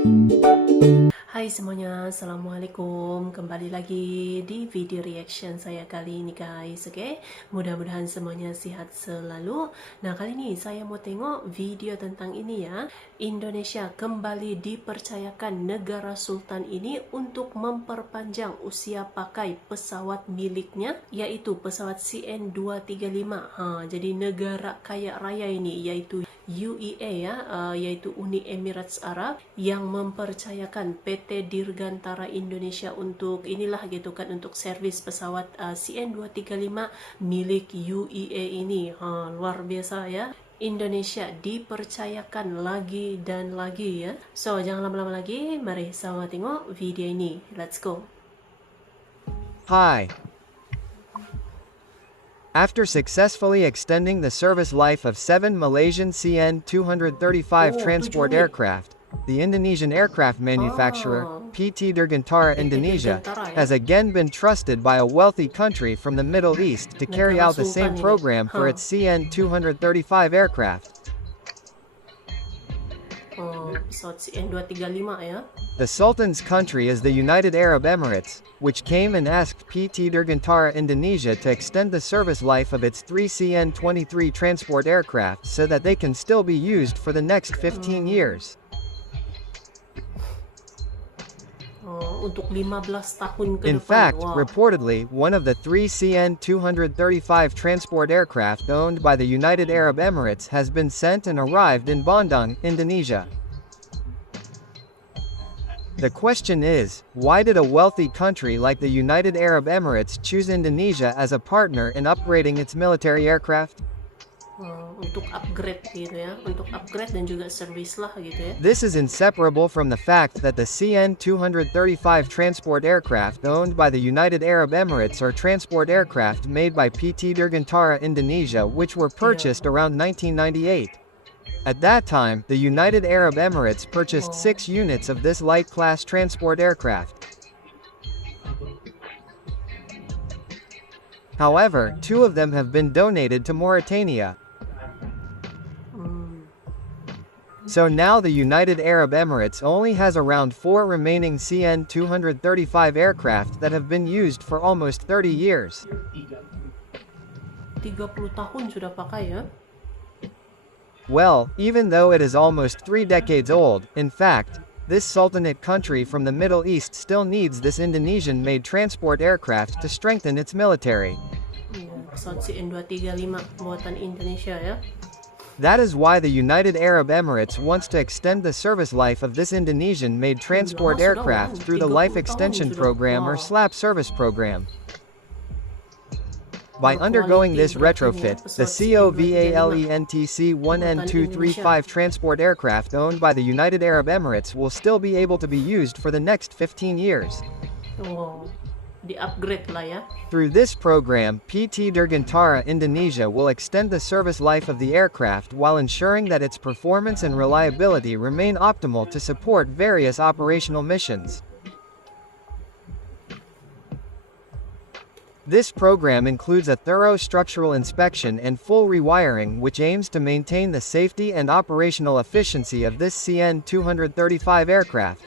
Hai semuanya, Assalamualaikum. Kembali lagi di video reaction saya kali ini guys, okay? Mudah-mudahan semuanya sihat selalu. Nah, kali ini saya mau tengok video tentang ini ya. Indonesia kembali dipercayakan negara Sultan ini untuk memperpanjang usia pakai pesawat miliknya, yaitu pesawat CN235. Jadi negara kaya raya ini, yaitu UEA ya, yaitu Uni Emirates Arab, yang mempercayakan PT Dirgantara Indonesia untuk inilah gitu kan, untuk servis pesawat CN235 milik UEA ini. Luar biasa ya. Indonesia dipercayakan lagi dan lagi ya. So, jangan lama-lama lagi, mari sama tengok video ini. Let's go. Hi. After successfully extending the service life of 7 Malaysian CN-235 transport aircraft, the Indonesian aircraft manufacturer, PT Dirgantara Indonesia, has again been trusted by a wealthy country from the Middle East to carry out the same program for its CN-235 aircraft. The Sultan's country is the United Arab Emirates, which came and asked PT Dirgantara Indonesia to extend the service life of its 3 CN-23 transport aircraft so that they can still be used for the next 15 years. In fact, reportedly, one of the 3 CN-235 transport aircraft owned by the United Arab Emirates has been sent and arrived in Bandung, Indonesia. The question is, why did a wealthy country like the United Arab Emirates choose Indonesia as a partner in upgrading its military aircraft? Untuk upgrade gitu ya, untuk upgrade dan juga service lah gitu ya. This is inseparable from the fact that the CN-235 transport aircraft owned by the United Arab Emirates are transport aircraft made by PT Dirgantara Indonesia, which were purchased around 1998. At that time, the United Arab Emirates purchased 6 units of this light-class transport aircraft. However, 2 of them have been donated to Mauritania. So now the United Arab Emirates only has around 4 remaining CN-235 aircraft that have been used for almost 30 years. 30 tahun sudah pakai ya. Well, even though it is almost 3 decades old, in fact, this Sultanate country from the Middle East still needs this Indonesian-made transport aircraft to strengthen its military. Pesawat CN235 buatan Indonesia ya. That is why the United Arab Emirates wants to extend the service life of this Indonesian-made transport aircraft through the Life Extension Program or SLAP service program. By undergoing this retrofit, the COVALENTC 1N235 transport aircraft owned by the United Arab Emirates will still be able to be used for the next 15 years. Di-upgrade lah ya. Through this program, PT Dirgantara Indonesia will extend the service life of the aircraft while ensuring that its performance and reliability remain optimal to support various operational missions. This program includes a thorough structural inspection and full rewiring, which aims to maintain the safety and operational efficiency of this CN-235 aircraft.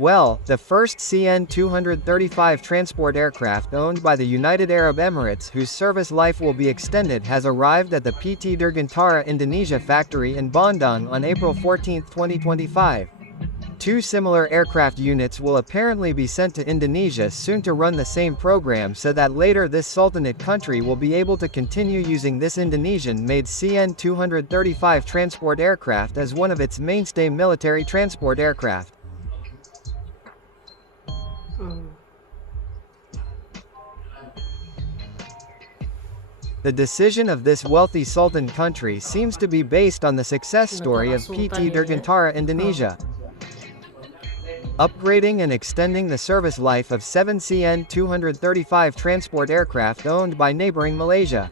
Well, the first CN-235 transport aircraft owned by the United Arab Emirates whose service life will be extended has arrived at the PT Dirgantara Indonesia factory in Bandung on April 14, 2025. 2 similar aircraft units will apparently be sent to Indonesia soon to run the same program so that later this Sultanate country will be able to continue using this Indonesian-made CN-235 transport aircraft as one of its mainstay military transport aircraft. The decision of this wealthy Sultan country seems to be based on the success story of PT Dirgantara Indonesia. Upgrading and extending the service life of 7 CN-235 transport aircraft owned by neighboring Malaysia.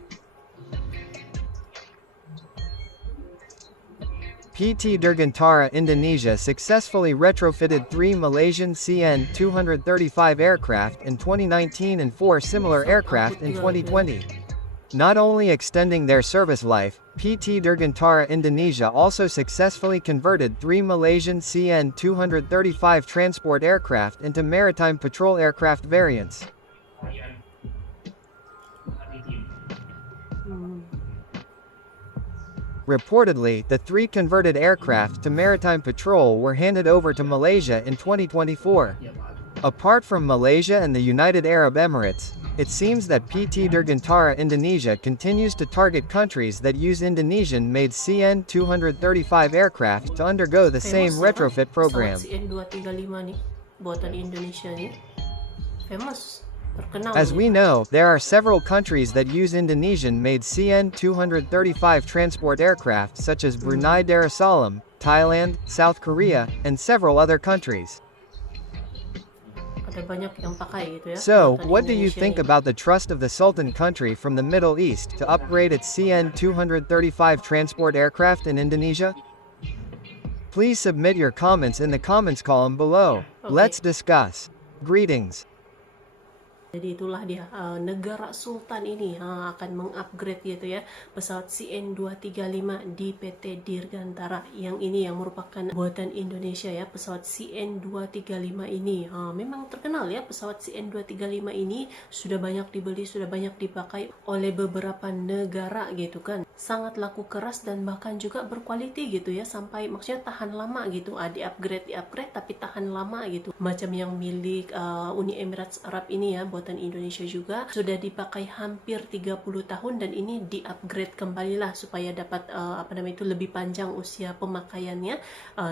PT Dirgantara Indonesia successfully retrofitted 3 Malaysian CN-235 aircraft in 2019 and 4 similar aircraft in 2020. Not only extending their service life, PT Dirgantara Indonesia also successfully converted 3 Malaysian CN-235 transport aircraft into maritime patrol aircraft variants. Reportedly, the 3 converted aircraft to maritime patrol were handed over to Malaysia in 2024. Apart from Malaysia and the United Arab Emirates, it seems that PT Dirgantara Indonesia continues to target countries that use Indonesian-made CN-235 aircraft to undergo the same retrofit program. Pesawat CN235 nih, buatan Indonesia nih. Famous. As we know, there are several countries that use Indonesian-made CN-235 transport aircraft such as Brunei Darussalam, Thailand, South Korea, and several other countries. Ada banyak yang pakai gitu ya. So, buatan what do you Indonesia think nih. about the trust of the Sultan country from the Middle East to upgrade its CN-235 transport aircraft in Indonesia? Please submit your comments in the comments column below. Okay. Let's discuss. Greetings. Jadi itulah dia, negara Sultan ini akan mengupgrade gitu ya pesawat CN235 di PT Dirgantara. Yang ini yang merupakan buatan Indonesia ya. Pesawat CN235 ini memang terkenal ya. Pesawat CN235 ini sudah banyak dibeli, sudah banyak dipakai oleh beberapa negara gitu kan. Sangat laku keras dan bahkan juga berkualiti gitu ya, sampai maksudnya tahan lama gitu. Di-upgrade tapi tahan lama gitu. Macam yang milik Uni Emirat Arab ini ya, buatan Indonesia juga sudah dipakai hampir 30 tahun dan ini di-upgrade kembalilah supaya dapat lebih panjang usia pemakaiannya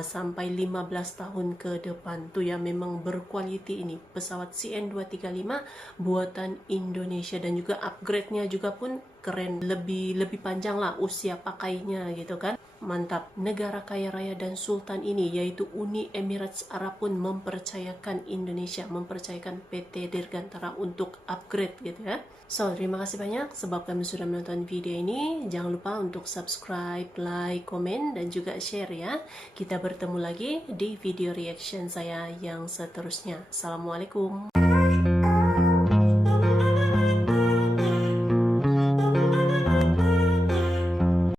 sampai 15 tahun ke depan. Tuh ya, memang berkualiti ini pesawat CN235 buatan Indonesia, dan juga upgrade-nya juga pun keren, lebih panjang lah usia pakainya gitu kan. Mantap. Negara kaya raya dan sultan ini yaitu Uni Emirat Arab pun mempercayakan Indonesia, mempercayakan PT Dirgantara untuk upgrade gitu ya. So, terima kasih banyak sebab kami sudah menonton video ini. Jangan lupa untuk subscribe, like, komen, dan juga share ya. Kita bertemu lagi di video reaction saya yang seterusnya. Assalamualaikum.